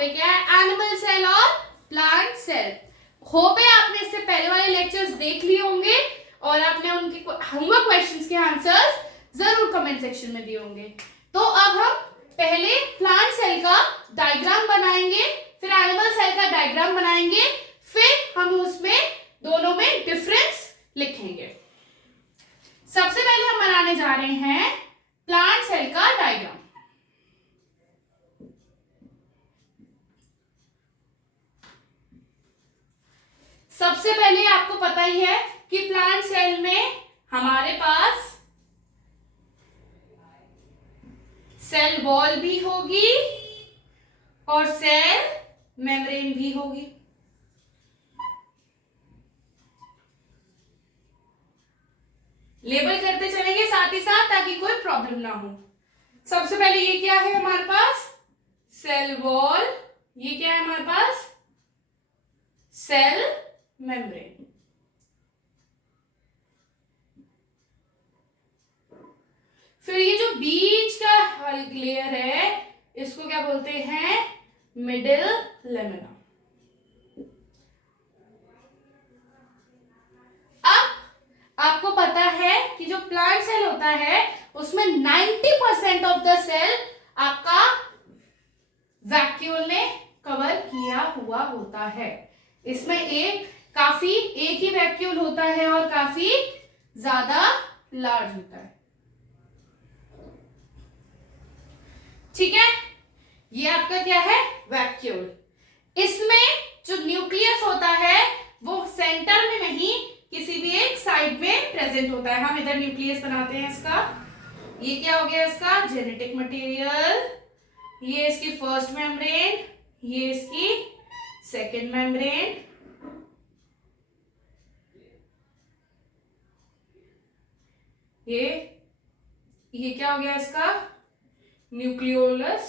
Topic है animal cell और plant cell. Hope है आपने इससे पहले वाले लेक्चर्स देख लिए होंगे और आपने उनके होमवर्क क्वेश्चंस के आंसर्स जरूर कमेंट सेक्शन में दिए होंगे। तो अब हम पहले प्लांट सेल का डायग्राम बनाएंगे, फिर एनिमल सेल का डायग्राम बनाएंगे, फिर हम उसमें दोनों में डिफरेंस लिखेंगे। सबसे पहले हम बनाने जा रहे हैं प्लांट सेल का डायग्राम। सबसे पहले आपको पता ही है कि प्लांट सेल में हमारे पास सेल वॉल भी होगी और सेल मेम्ब्रेन भी होगी। लेबल करते चलेंगे साथ ही साथ ताकि कोई प्रॉब्लम ना हो। सबसे पहले ये क्या है हमारे पास? Cell wall. ये क्या है हमारे पास? Cell membrane. फिर ये जो बीच का लेयर है इसको क्या बोलते हैं? Middle lamina. अब आपको पता है कि जो प्लांट सेल होता है उसमें 90% ऑफ द सेल आपका वैक्यूल ने कवर किया हुआ होता है। इसमें एक ही वैक्यूल होता है और काफी ज्यादा लार्ज होता है। ठीक है, ये आपका क्या है? वैक्यूल। इसमें जो न्यूक्लियस होता है वो सेंटर में नहीं किसी भी एक साइड में प्रेजेंट होता है। हम इधर न्यूक्लियस बनाते हैं इसका। ये क्या हो गया इसका? Genetic material. ये इसकी फर्स्ट मेम्ब्रेन, ये इसकी सेकेंड मेम्ब्रेन, ये क्या हो गया इसका? Nucleolus,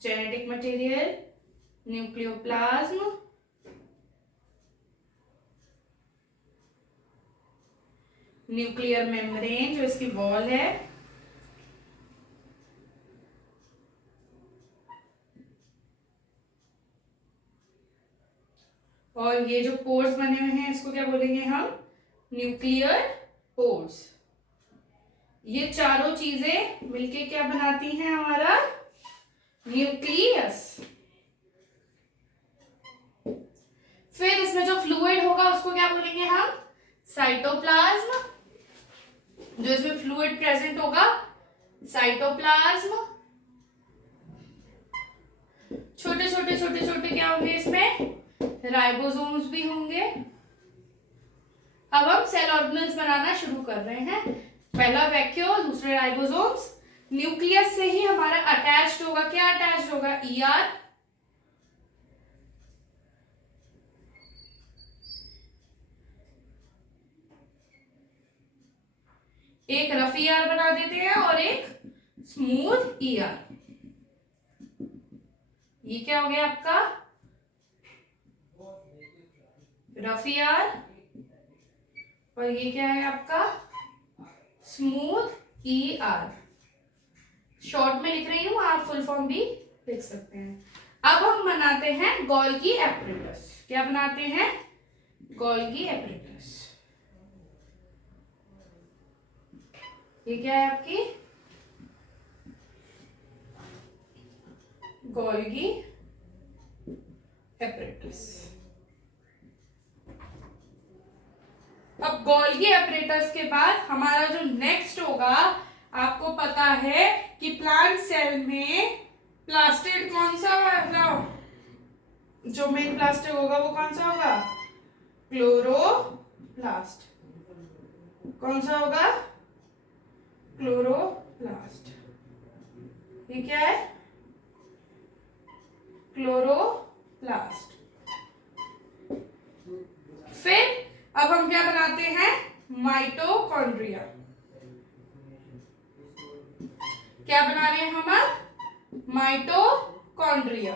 genetic material, nucleoplasm, nuclear membrane जो इसकी वॉल है, और ये जो पोर्स बने हुए हैं इसको क्या बोलेंगे हम? Nuclear pores. ये चारों चीजें मिलके क्या बनाती हैं? हमारा न्यूक्लियस। फिर इसमें जो फ्लूइड होगा उसको क्या बोलेंगे हम? साइटोप्लाज्म। जो इसमें फ्लूइड प्रेजेंट होगा साइटोप्लाज्म। छोटे छोटे छोटे छोटे क्या होंगे इसमें? राइबोसोम्स भी होंगे। अब हम सेल ऑर्गेनल्स बनाना शुरू कर रहे हैं। पहला वैक्यूल, दूसरे राइबोसोम्स। न्यूक्लियस से ही हमारा अटैच्ड होगा, क्या अटैच्ड होगा? ईआर। एक रफ ईआर बना देते हैं और एक स्मूथ ईआर। ये क्या हो गया आपका? Rough ER. और ये क्या है आपका? Smooth ER. शॉर्ट में लिख रही हूं, आप फुल फॉर्म भी लिख सकते हैं। अब हम बनाते हैं गोल्गी एपरेटस। क्या बनाते हैं? Golgi apparatus. ये क्या है आपकी? Golgi apparatus. अब गोल्गी एपरेटस के बाद हमारा जो नेक्स्ट होगा, आपको पता है कि प्लांट सेल में प्लास्टिड कौन सा होगा? जो मेन प्लास्टिड होगा वो कौन सा होगा? क्लोरोप्लास्ट। कौन सा होगा? क्लोरोप्लास्ट। ये क्या है? क्लोरोप्लास्ट। फिर अब हम क्या बनाते हैं? माइटोकॉन्ड्रिया। क्या बना रहे हैं हम? माइटोकॉन्ड्रिया।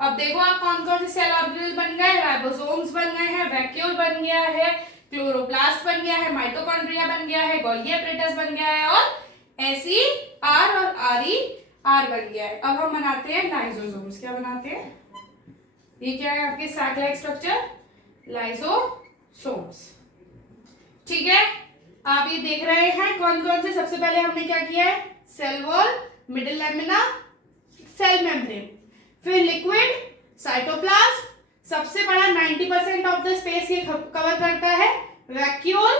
अब देखो आप कौन कौन से सेल ऑर्गेनल बन गए? राइबोसोम्स बन गए हैं, वैक्यूल बन गया है, क्लोरोप्लास्ट बन गया है, माइटोकॉन्ड्रिया बन गया है, गोल्गी एपरेटस बन गया है, और ऐसी आर और आर ई आर बन गया है। अब हम बनाते हैं लाइसोसोम्स। क्या बनाते हैं? ये क्या है आपके सैक लाइक स्ट्रक्चर, लाइसोसोम्स। ठीक है, आप ये देख रहे हैं कौन कौन से। सबसे पहले हमने क्या किया है? Cell wall, middle lamina, cell membrane, फिर लिक्विड, साइटोप्लाज्म, सबसे बड़ा 90% ऑफ द स्पेस ये कवर करता है, वैक्यूल,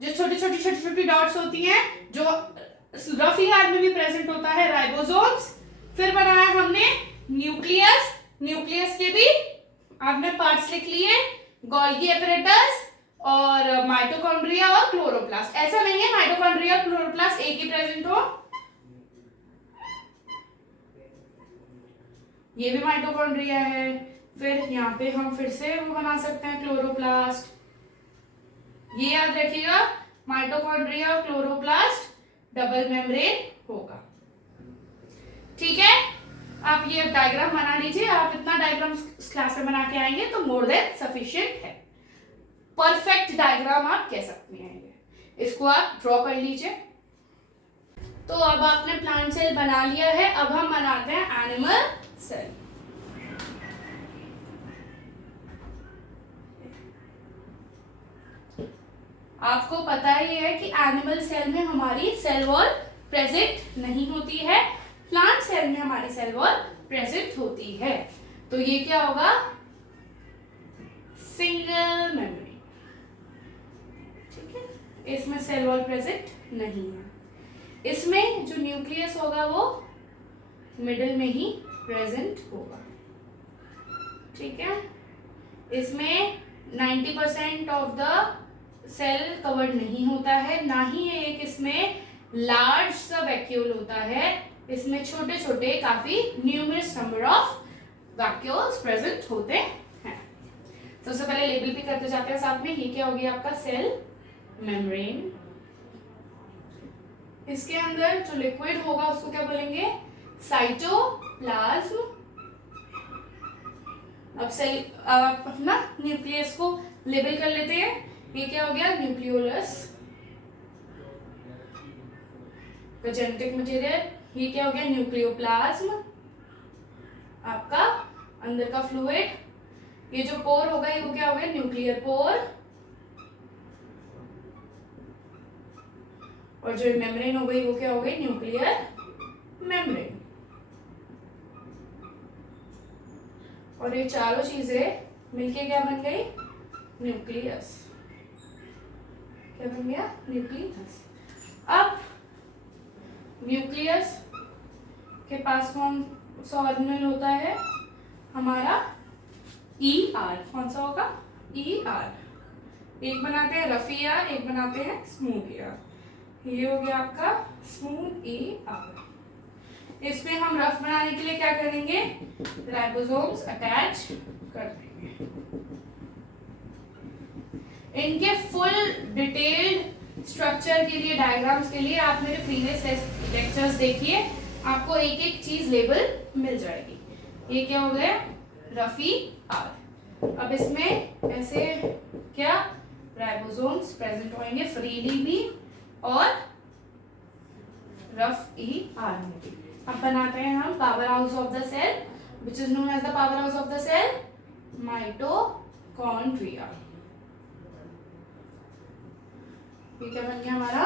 जो छोटी छोटी डॉट्स होती हैं, जो रफ ईआर में भी प्रेजेंट होता है, राइबोसोम्स। फिर बनाया हमने न्यूक्लियस, न्यूक्लियस के भी आपने पार्ट्स लिख लिए, गोल्गी एपरेटस और माइटोकॉन्ड्रिया और क्लोरोप्लास्ट। ऐसा नहीं है माइटोकॉन्ड्रिया और क्लोरोप्लास्ट एक ही प्रेजेंट हो, ये भी माइटोकॉन्ड्रिया है। फिर यहाँ पे हम फिर से वो बना सकते हैं क्लोरोप्लास्ट। ये याद रखिएगा, माइटोकॉन्ड्रिया और क्लोरोप्लास्ट डबल मेम्ब्रेन होगा। ठीक है, आप ये डायग्राम बना लीजिए। आप इतना डायग्राम क्लास में बना के आएंगे तो मोर देन सफिशिएंट है। परफेक्ट डायग्राम आप कह सकते हैं। इसको आप ड्रॉ कर लीजिए। तो अब आपने प्लांट सेल बना लिया है, अब हम बनाते हैं एनिमल सेल। आपको पता ही है कि एनिमल सेल में हमारी सेल वॉल प्रेजेंट नहीं होती है, प्लांट सेल में हमारी सेल वॉल प्रेजेंट होती है। तो ये क्या होगा? Single membrane. ठीक है, इसमें सेल वॉल प्रेजेंट नहीं है। इसमें जो न्यूक्लियस होगा वो मिडिल में ही प्रेजेंट होगा। ठीक है, इसमें 90% ऑफ द सेल कवर्ड नहीं होता है, ना ही एक इसमें लार्ज सा वैक्यूल होता है। इसमें छोटे छोटे काफी numerous number of vacuoles present होते हैं। सबसे पहले लेबल भी करते जाते हैं साथ में। ये क्या हो गया आपका? Cell membrane. इसके अंदर जो लिक्विड होगा उसको क्या बोलेंगे? साइटोप्लाज्म। अब सेल, अब अपना न्यूक्लियस को लेबल कर लेते हैं। ये क्या हो गया? न्यूक्लियोलस का जेनेटिक मटेरियल। ये क्या हो गया? न्यूक्लियोप्लाज्म, आपका अंदर का फ्लूइड। ये जो पोर होगा ये वो क्या हो गया? Nuclear pore. और जो मेम्ब्रेन हो गई वो क्या हो गई? Nuclear membrane. और ये चारों चीजें मिलके क्या बन गई? न्यूक्लियस। क्या बन गया? न्यूक्लियस। अब न्यूक्लियस के पास कौन सा ऑर्गेनेल होता है? हमारा ER। कौन सा होगा? ER। एक बनाते हैं रफ ER, एक बनाते हैं स्मूथ ER। ये हो गया आपका स्मूथ ER। इसमें हम रफ बनाने के लिए क्या करेंगे? राइबोसोम्स अटैच कर देंगे। इनके फुल डिटेल्ड स्ट्रक्चर के लिए, डायग्राम्स के लिए आप मेरे प्रीवियस लेक्चर्स देखिए, आपको एक एक चीज लेबल मिल जाएगी। ये क्या हो गया? रफी आर। अब इसमें ऐसे क्या राइबोसोम्स प्रेजेंट होंगे फ्रीली भी और रफ ER में भी। अब बनाते हैं हम power house of the cell, which is known as the power house of the cell, mitochondria. ये क्या बन गया हमारा?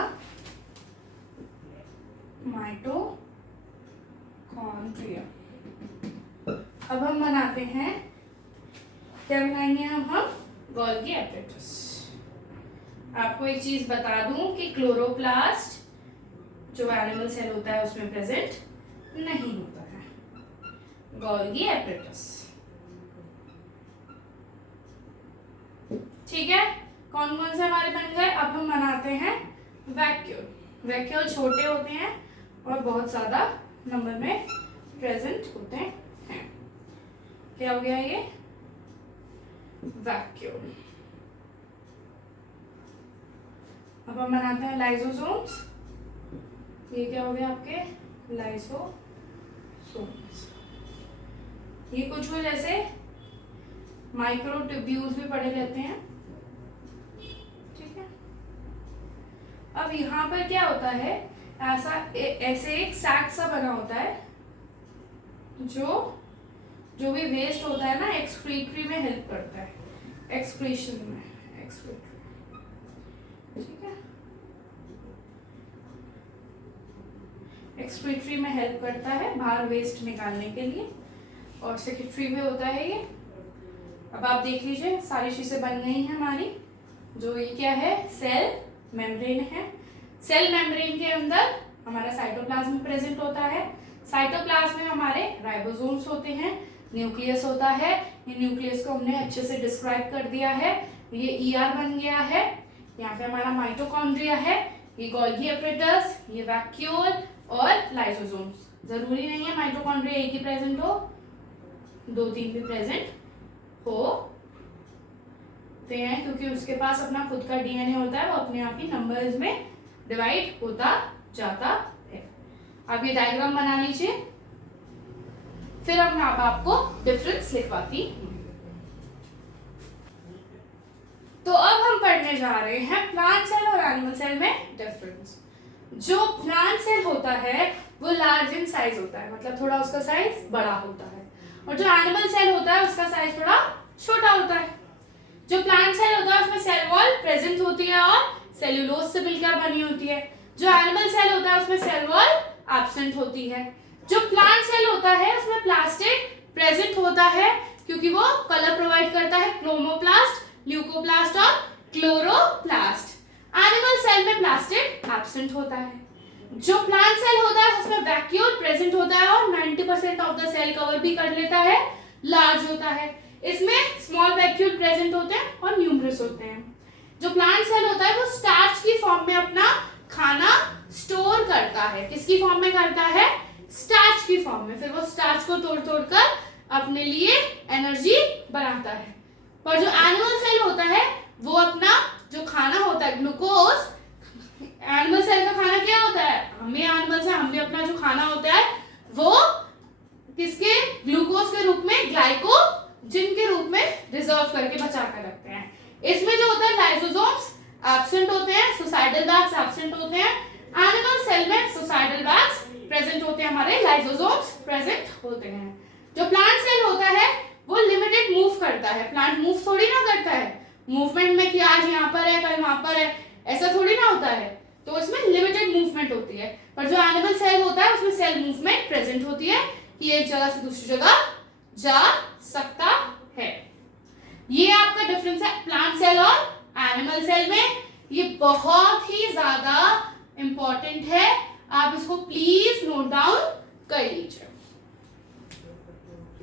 माइटोकॉन्ड्रिया। अब हम बनाते हैं, क्या बनाएंगे हम गोल्गी एपरेटस। आपको एक चीज बता दूं कि क्लोरोप्लास्ट जो एनिमल सेल होता है उसमें प्रेजेंट नहीं होता है, गोल्गी एपरेटस। ठीक है, कौन कौन से हमारे बन गए? अब हम बनाते हैं वैक्यूल। वैक्यूल छोटे होते हैं और बहुत ज्यादा नंबर में प्रेजेंट होते हैं। क्या हो गया ये? वैक्यूल। अब हम बनाते हैं लाइसोसोम्स। ये क्या हो गया आपके? लाइसोसोम्स। ये कुछ भी जैसे माइक्रोट्यूब्यूल्स भी पड़े रहते हैं। ठीक है, अब यहाँ पर क्या होता है ऐसा ऐसे एक सैक सा बना होता है जो भी वेस्ट होता है ना एक्सक्रीटरी में हेल्प करता है, एक्सक्रीशन में, एक्सक्रीटरी, ठीक है, एक्सक्रीटरी में हेल्प करता है बाहर वेस्ट निकालने के लिए, और सेक्रेटरी में होता है ये। अब आप देख लीजिए सारी चीजें बन गई हैं हमारी। जो ये क्या है, सेल मेम्ब्रेन है। सेल मेम्ब्रेन के अंदर हमारा साइटोप्लाज्म प्रेजेंट होता है। साइटोप्लाज्म में हमारे राइबोसोम्स होते हैं, न्यूक्लियस होता है। ये न्यूक्लियस को हमने अच्छे से डिस्क्राइब कर दिया है, ये ईआर बन गया है। यहाँ पे हमारा माइटोकॉन्ड्रिया है, ये गोल्गी एपरेटस, ये वैक्यूल और लाइसोसोम्स। जरूरी नहीं है माइटोकॉन्ड्रिया एक ही प्रेजेंट हो, 2-3 भी प्रेजेंट होते हैं, क्योंकि उसके पास अपना खुद का डीएनए होता है, वो अपने आप ही नंबर्स में डिवाइड होता जाता है। आप ये डायग्राम बना लीजिए, फिर अब मैं आपको डिफरेंस लिखवाती हूँ। तो अब हम पढ़ने जा रहे हैं प्लांट सेल और एनिमल सेल में डिफरेंस। जो प्लांट सेल होता है वो लार्ज इन साइज होता है, मतलब थोड़ा उसका साइज बड़ा होता है, और जो एनिमल सेल होता है उसका साइज थोड़ा छोटा होता है। जो प्लांट सेल होता है उसमें सेल वॉल प्रेजेंट होती है और सेल्यूलोज से मिलकर बनी होती है। जो एनिमल सेल होता है उसमें सेल वॉल एब्सेंट होती है। जो प्लांट सेल होता है उसमें प्लास्टिड प्रेजेंट होता है, क्योंकि वो कलर प्रोवाइड करता है, क्रोमोप्लास्ट, ल्यूकोप्लास्ट और क्लोरोप्लास्ट। एनिमल सेल में प्लास्टिड एब्सेंट होता है। जो प्लांट सेल होता है उसमें वैक्यूल प्रेजेंट होता है और 90% ऑफ द सेल कवर भी कर लेता है, लार्ज होता है। इसमें स्मॉल वैक्यूल प्रेजेंट होते हैं और न्यूमरस होते हैं। जो प्लांट सेल होता है वो स्टार्च की फॉर्म में अपना खाना स्टोर करता है। किसकी फॉर्म में करता है? स्टार्च की फॉर्म में। फिर वो स्टार्च को तोड़ तोड़ कर अपने लिए एनर्जी बनाता है। पर जो एनिमल सेल होता है वो अपना जो खाना होता है ग्लूकोज, एनिमल सेल का खाना क्या होता है? हमें एनिमल से हमें अपना जो खाना होता है वो किसके? ग्लूकोज के रूप में, ग्लाइकोजन के रूप में रिजर्व करके बचा कर रखते हैं। इसमें जो होता है लाइसोसोम्स एब्सेंट होते हैं, सुसाइडल बैग्स एब्सेंट होते हैं। एनिमल सेल में सुसाइडल बैग्स प्रेजेंट होते हैं, हमारे लाइसोसोम्स प्रेजेंट होते हैं। जो प्लांट सेल होता है वो लिमिटेड मूव करता है। प्लांट मूव थोड़ी ना करता है, मूवमेंट में कि आज यहाँ पर है कल वहां पर है, ऐसा थोड़ी ना होता है। तो इसमें लिमिटेड मूवमेंट होती है। पर जो एनिमल सेल होता है उसमें सेल मूवमेंट प्रेजेंट होती है कि एक जगह से दूसरी जगह जा सकता है। ये आपका डिफरेंस है प्लांट सेल और एनिमल सेल में। ये बहुत ही ज्यादा इंपॉर्टेंट है, आप इसको प्लीज नोट डाउन कर लीजिए।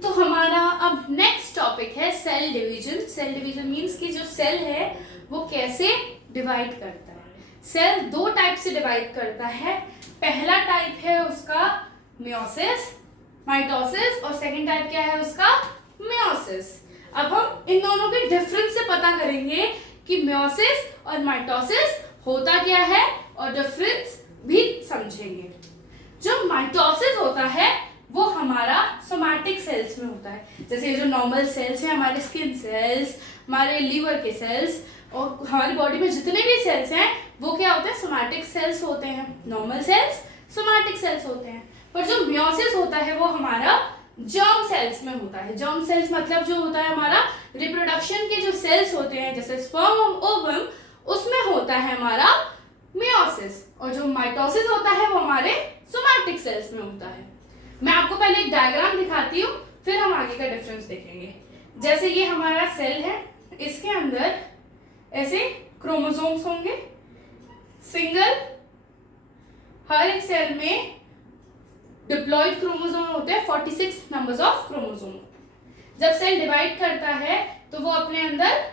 तो हमारा अब नेक्स्ट टॉपिक है cell division. Cell division means कि जो सेल है वो कैसे डिवाइड करता है। सेल दो टाइप से डिवाइड करता है। पहला टाइप है उसका मियोसिस, माइटोसिस, और सेकंड टाइप क्या है उसका? मियोसिस। अब हम इन दोनों के डिफरेंस से पता करेंगे कि मियोसिस और माइटोसिस होता क्या है और डिफरेंस भी समझेंगे। जो माइटोसिस होता है वो हमारा सोमैटिक सेल्स में होता है। जैसे ये जो नॉर्मल सेल्स हैं, हमारे स्किन सेल्स, हमारे लीवर के सेल्स और हमारी बॉडी में जितने भी सेल्स हैं वो क्या होते हैं? सोमैटिक सेल्स होते हैं। नॉर्मल सेल्स सोमैटिक सेल्स होते हैं। पर जो मियोसिस होता है वो हमारा जर्म सेल्स में होता है। जर्म सेल्स मतलब जो होता है हमारा रिप्रोडक्शन के जो सेल्स होते हैं जैसे स्पर्म और ओवम, उसमें होता है हमारा मियोसिस। और जो माइटोसिस होता है वो हमारे सोमैटिक सेल्स में होता है। मैं आपको पहले एक डायग्राम दिखाती हूँ, फिर हम आगे का डिफरेंस देखेंगे। जैसे ये हमारा सेल है, इसके अंदर ऐसे क्रोमोसोम्स होंगे सिंगल। हर एक सेल में डिप्लॉयड क्रोमोसोम होते हैं, 46 नंबर्स ऑफ क्रोमोसोम। जब सेल डिवाइड करता है तो वो अपने अंदर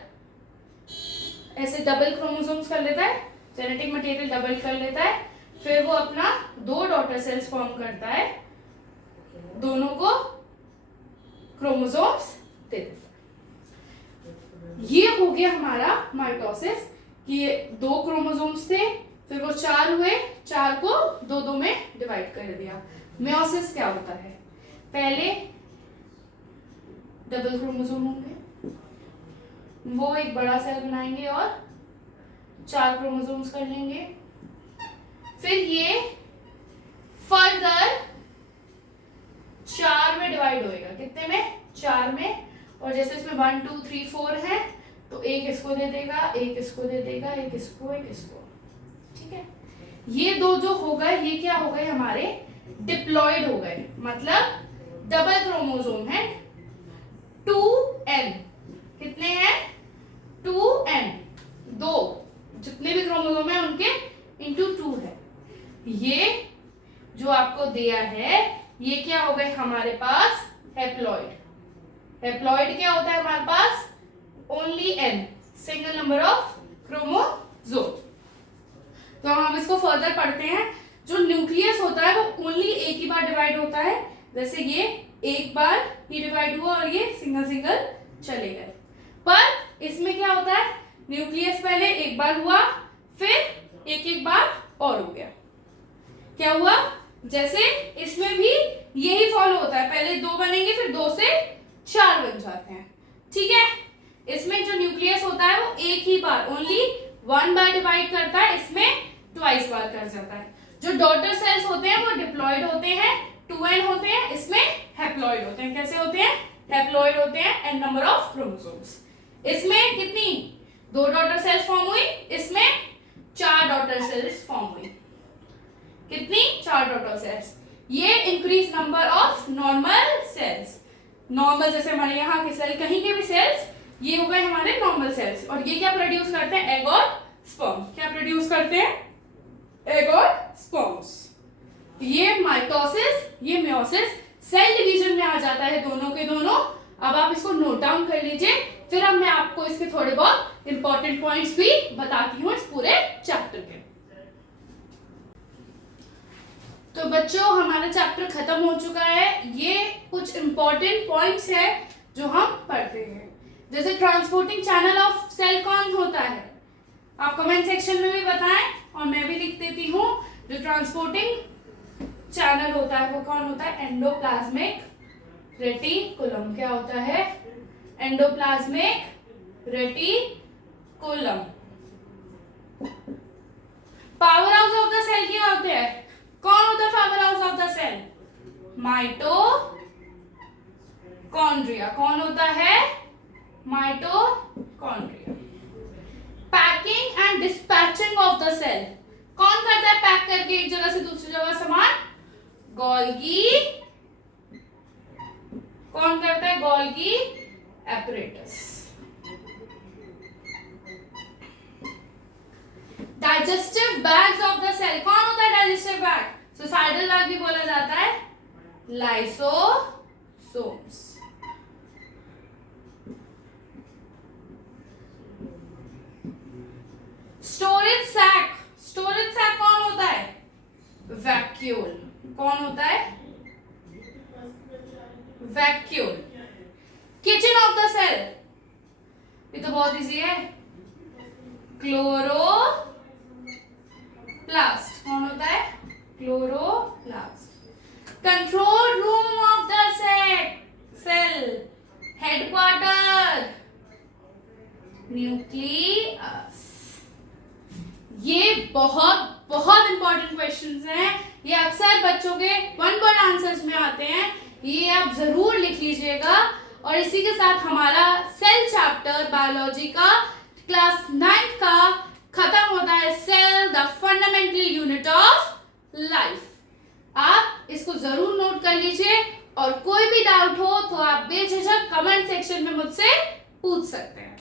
ऐसे डबल क्रोमोसोम्स कर लेता है, जेनेटिक मटेरियल डबल कर लेता है। फिर वो अपना 2 डॉटर सेल्स फॉर्म करता है, दोनों को क्रोमोसोम्स दे देता है। ये हो गया हमारा माइटोसिस कि ये 2 क्रोमोसोम्स थे, फिर वो 4 हुए, 4 को 2-2 में डिवाइड कर दिया। मियोसिस क्या होता है? पहले डबल क्रोमोसोम होंगे, वो एक बड़ा सेल बनाएंगे और 4 क्रोमोसोम्स कर लेंगे। फिर ये फर्दर 4 में डिवाइड होएगा। कितने में? 4 में। और जैसे इसमें 1 2 3 4 है तो एक इसको दे देगा, एक इसको दे देगा, एक इसको, एक इसको। ठीक है, ये दो जो हो गए ये क्या हो गए हमारे डिप्लॉयड हो गए, मतलब डबल क्रोमोसोम है। 2n कितने हैं? 2n, दो जितने भी क्रोमोसोम है उनके इंटू 2 है। ये जो आपको दिया है ये क्या हो गए हमारे पास हैप्लॉइड। हैप्लॉइड क्या होता है हमारे पास? Only n, single number of chromosome. तो हम इसको फर्दर पढ़ते हैं। जो न्यूक्लियस होता है वो ओनली एक ही बार डिवाइड होता है, जैसे ये एक बार ही डिवाइड हुआ और ये सिंगल सिंगल चले गए। पर इसमें क्या होता है, न्यूक्लियस पहले एक बार हुआ फिर एक एक बार और हो गया। क्या हुआ? जैसे इसमें भी यही फॉलो होता है, पहले 2 बनेंगे फिर 2 से 4 बन जाते हैं। ठीक है, इसमें जो न्यूक्लियस होता है वो एक ही बार ओनली 1 बार डिवाइड करता है, इसमें ट्वाइस बार कर जाता है। जो डॉटर सेल्स होते हैं वो डिप्लॉयड होते हैं, 2n होते हैं, इसमें हैप्लॉइड होते हैं। कैसे होते हैं? हैप्लॉइड होते हैं, n नंबर ऑफ क्रोमोसोम्स। इसमें कितनी? 2 डॉटर सेल्स फॉर्म हुई, इसमें 4 डॉटर सेल्स फॉर्म हुई। कितनी? 4 डॉटर सेल्स। ये increase number of normal sales. Normal जैसे हमारे यहाँ के सेल, कहीं के भी सेल्स, ये हो गए हमारे नॉर्मल सेल्स। और ये क्या प्रोड्यूस करते हैं? एग और स्पर्म। क्या प्रोड्यूस करते हैं? एग और स्पर्म्स। ये माइटोसिस, ये मेयोसिस, सेल डिवीजन में आ जाता है दोनों के दोनों। अब आप इसको नोट डाउन कर लीजिए, फिर अब मैं आपको इसके थोड़े बहुत इंपॉर्टेंट पॉइंट्स भी बताती हूँ इस पूरे चैप्टर के। तो बच्चों हमारा चैप्टर खत्म हो चुका है। ये कुछ इंपॉर्टेंट पॉइंट्स है जो हम पढ़ते हैं। जैसे ट्रांसपोर्टिंग चैनल ऑफ सेल कौन होता है? आप कमेंट सेक्शन में भी बताएं और मैं भी लिख देती हूँ। जो ट्रांसपोर्टिंग चैनल होता है वो कौन होता है? Endoplasmic reticulum. क्या होता है? Endoplasmic reticulum. Power house of the cell क्या होते हैं? कौन होता है power house of the cell? Mitochondria. कौन होता है? Mitochondria. Packing and dispatching of the cell कौन करता है? पैक करके एक जगह से दूसरी जगह सामान? गोल्गी। कौन करता है? Golgi apparatus. Digestive bags of the cell कौन होता है? डाइजेस्टिव बैग, सुसाइडल बैग भी बोला जाता है, lysosomes. Storage sac, storage sac कौन होता है? वैक्यूल। कौन होता है? Vacuole. Kitchen of the cell, ये तो बहुत इजी है, क्लोरोप्लास्ट। कौन होता है? Chloroplast. Control room of the cell, headquarter, nucleus. ये बहुत बहुत इंपॉर्टेंट क्वेश्चंस हैं। ये अक्सर बच्चों के 1 वर्ड आंसर्स में आते हैं, ये आप जरूर लिख लीजिएगा। और इसी के साथ हमारा सेल चैप्टर बायोलॉजी का क्लास 9 का खत्म होता है। Cell the fundamental unit of life. आप इसको जरूर नोट कर लीजिए और कोई भी डाउट हो तो आप बेझिझक कमेंट सेक्शन में मुझसे पूछ सकते हैं।